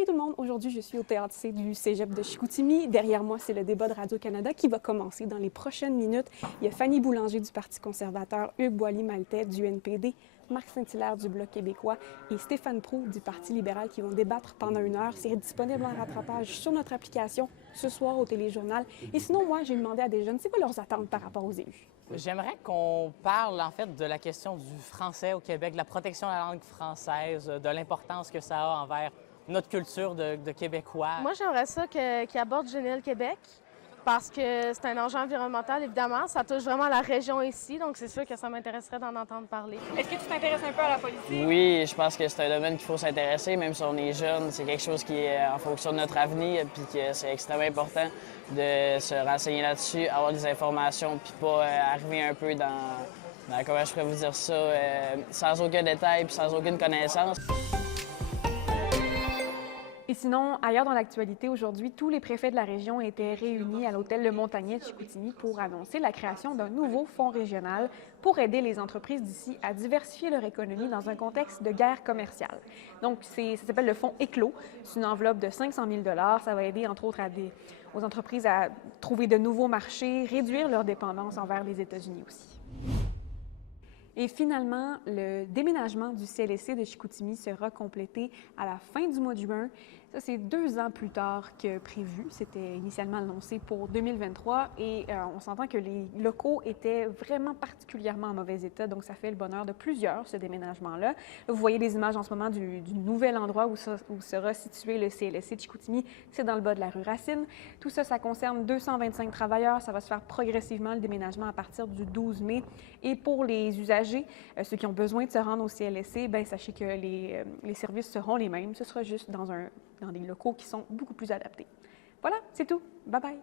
Salut tout le monde! Aujourd'hui, je suis au Théâtre C du Cégep de Chicoutimi. Derrière moi, c'est le débat de Radio-Canada qui va commencer dans les prochaines minutes. Il y a Fanny Boulanger du Parti conservateur, Hugues Boily-Maltais du NPD, Marc Saint-Hilaire du Bloc québécois et Stéphane Proulx du Parti libéral qui vont débattre pendant 1 heure. C'est disponible en rattrapage sur notre application ce soir au Téléjournal. Et sinon, moi, j'ai demandé à des jeunes, c'est quoi leurs attentes par rapport aux élus? J'aimerais qu'on parle en fait de la question du français au Québec, de la protection de la langue française, de l'importance que ça a envers notre culture de Québécois. Moi, j'aimerais ça qu'il aborde Génial Québec parce que c'est un enjeu environnemental, évidemment. Ça touche vraiment la région ici, donc c'est sûr que ça m'intéresserait d'en entendre parler. Est-ce que tu t'intéresses un peu à la politique? Oui, je pense que c'est un domaine qu'il faut s'intéresser, même si on est jeune. C'est quelque chose qui est en fonction de notre avenir, puis que c'est extrêmement important de se renseigner là-dessus, avoir des informations, puis pas arriver un peu dans comment je pourrais vous dire ça, sans aucun détail, puis sans aucune connaissance. Et sinon, ailleurs dans l'actualité, aujourd'hui, tous les préfets de la région étaient réunis à l'hôtel Le Montagnet de Chicoutimi pour annoncer la création d'un nouveau fonds régional pour aider les entreprises d'ici à diversifier leur économie dans un contexte de guerre commerciale. Donc, ça s'appelle le fonds Éclos. C'est une enveloppe de 500 000 $. Ça va aider, entre autres, aux entreprises à trouver de nouveaux marchés, réduire leur dépendance envers les États-Unis aussi. Et finalement, le déménagement du CLSC de Chicoutimi sera complété à la fin du mois de juin. Ça, c'est 2 ans plus tard que prévu. C'était initialement annoncé pour 2023 et on s'entend que les locaux étaient vraiment particulièrement en mauvais état, donc ça fait le bonheur de plusieurs, ce déménagement-là. Vous voyez des images en ce moment du nouvel endroit où sera situé le CLSC de Chicoutimi. C'est dans le bas de la rue Racine. Tout ça, ça concerne 225 travailleurs. Ça va se faire progressivement, le déménagement, à partir du 12 mai. Et pour les usagers, ceux qui ont besoin de se rendre au CLSC, bien, sachez que les services seront les mêmes. Ce sera juste dans des locaux qui sont beaucoup plus adaptés. Voilà, c'est tout. Bye bye!